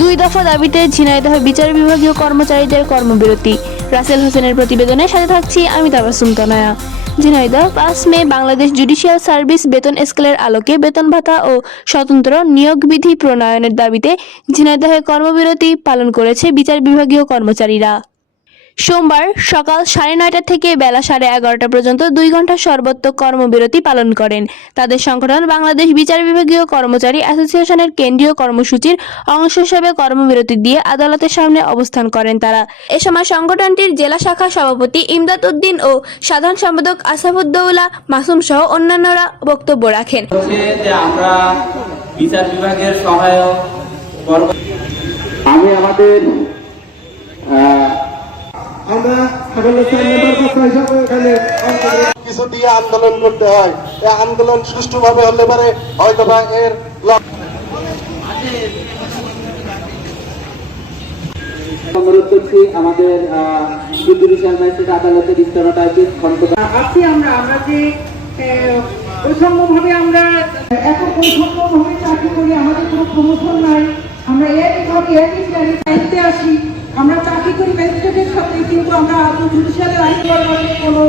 দুই দফা দাবিতে ঝিনাইদহ বিচার বিভাগীয় কর্মচারীদের কর্মবিরতি। রাসেল হোসেনের প্রতিবেদনের সাথে থাকছি আমি তাবাসুম সুলতানায়া ঝিনাইদহ পাঁচ মে বাংলাদেশ জুডিশিয়াল সার্ভিস বেতন স্কেলের আলোকে বেতন ভাতা ও স্বতন্ত্র নিয়োগ বিধি প্রণয়নের দাবিতে ঝিনাইদহে কর্মবিরতি পালন করেছে বিচার বিভাগীয় কর্মচারীরা। সোমবার সকাল সাড়ে নয়টা থেকে বেলা সাড়ে এগারোটা পর্যন্ত দুই ঘণ্টা সর্বোচ্চ কর্মবিরতি পালন করেন। তাদের সংগঠন বাংলাদেশ বিচার বিভাগীয় কর্মচারী অ্যাসোসিয়েশনের কেন্দ্রীয় কর্মসূচির অংশ হিসেবে কর্মবিরতি দিয়ে আদালতের সামনে অবস্থান করেন তারা। এ সময় সংগঠনটির জেলা শাখা সভাপতি ইমদাদ উদ্দিন ও সাধারণ সম্পাদক আসাফুদ্দৌলা মাসুম সহ অন্যান্যরা বক্তব্য রাখেন। আমরা বিচার বিভাগের সহায়ক আমি আমাদের আহ, আমরা সকলের মেম্বার পাশা হিসাবে এখানে কিছু দিয়ে আন্দোলন করতে হয়। এই আন্দোলন সুষ্ঠুভাবে হলে পারে হয়তো বা এর অনুরোধ করছি আমাদের জুডিশিয়াল ম্যাজিস্ট্রেট আদালতের স্টেনোটাইপিস খন্ডকার আছি আমরা আমরা যে বৈষম্যভাবে আমরা এত বৈষম্যভাবে চাকরি করি আমাদের কোনো প্রমোশন নাই। আমরা একইভাবে একই শ্রেণির দায়িত্বে আসি আমরা চাকরি করি ম্যাজিস্ট্রেটের সাথে কিন্তু আমরা জুডিশিয়ালের আইন কোনো